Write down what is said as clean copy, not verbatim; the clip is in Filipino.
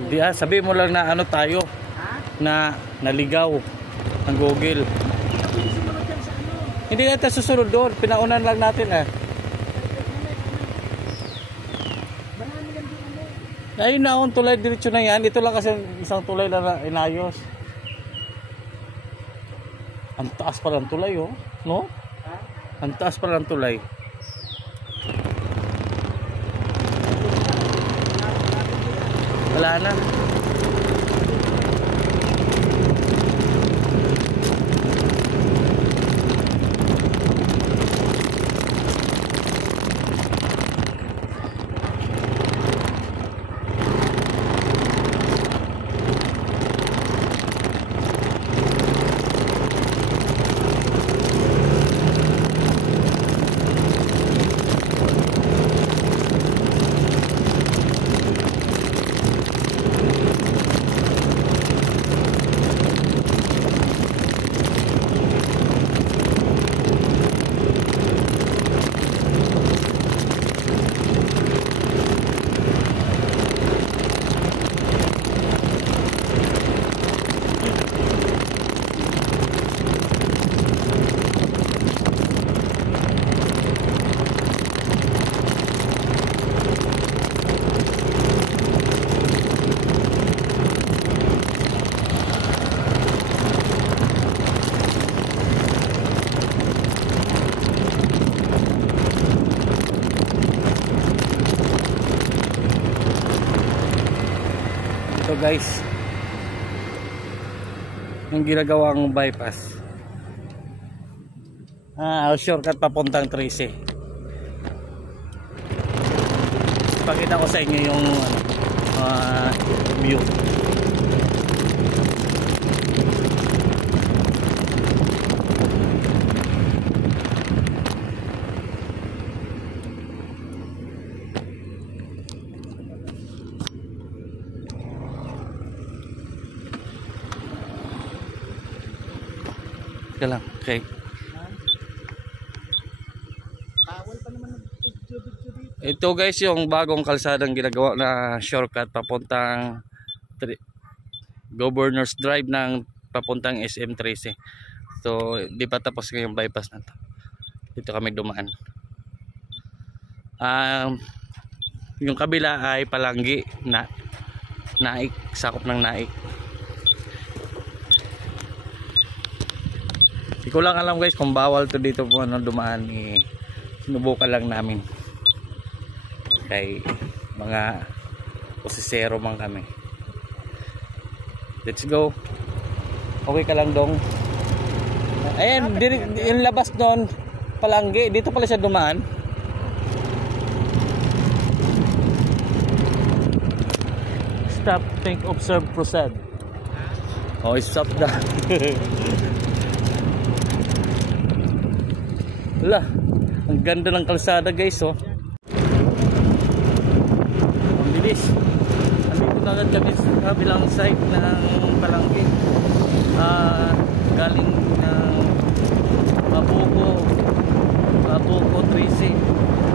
Hindi sabi mo lang na ano tayo. Na naligaw ang Google. Hindi na tayo susunod doon. Pinaunan lang natin Ayun na ang tulay, diretso na yan. Ito lang kasi isang tulay na inayos. Ang taas pa lang tulay no? Ang taas pa lang tulay. Wala na. Ito guys, yung ginagawang bypass, shortcut papuntang 13. Pakita ko sa inyo yung view. Lang. Okay. Ito guys yung bagong kalsadang ginagawa na shortcut papuntang Governor's Drive ng papuntang SM13. So di pa tapos ngayong bypass na to. Dito kami dumaan. Yung kabila ay Palanggi na Naik, sakop ng Naik. Hindi ko lang alam guys kung bawal to dito po dumaan, sinubukan lang namin kay mga posisero man kami. Let's go. Okay ka lang dong. Ayan, yung labas doon Palanggi, dito pala siya dumaan. Stop, think, observe, proceed. Stop na. Wala, ang ganda ng kalsada guys Ang bilis. Andito na agad kami sa kabilang side ng Palanggi. Galing ng Mabuco 13.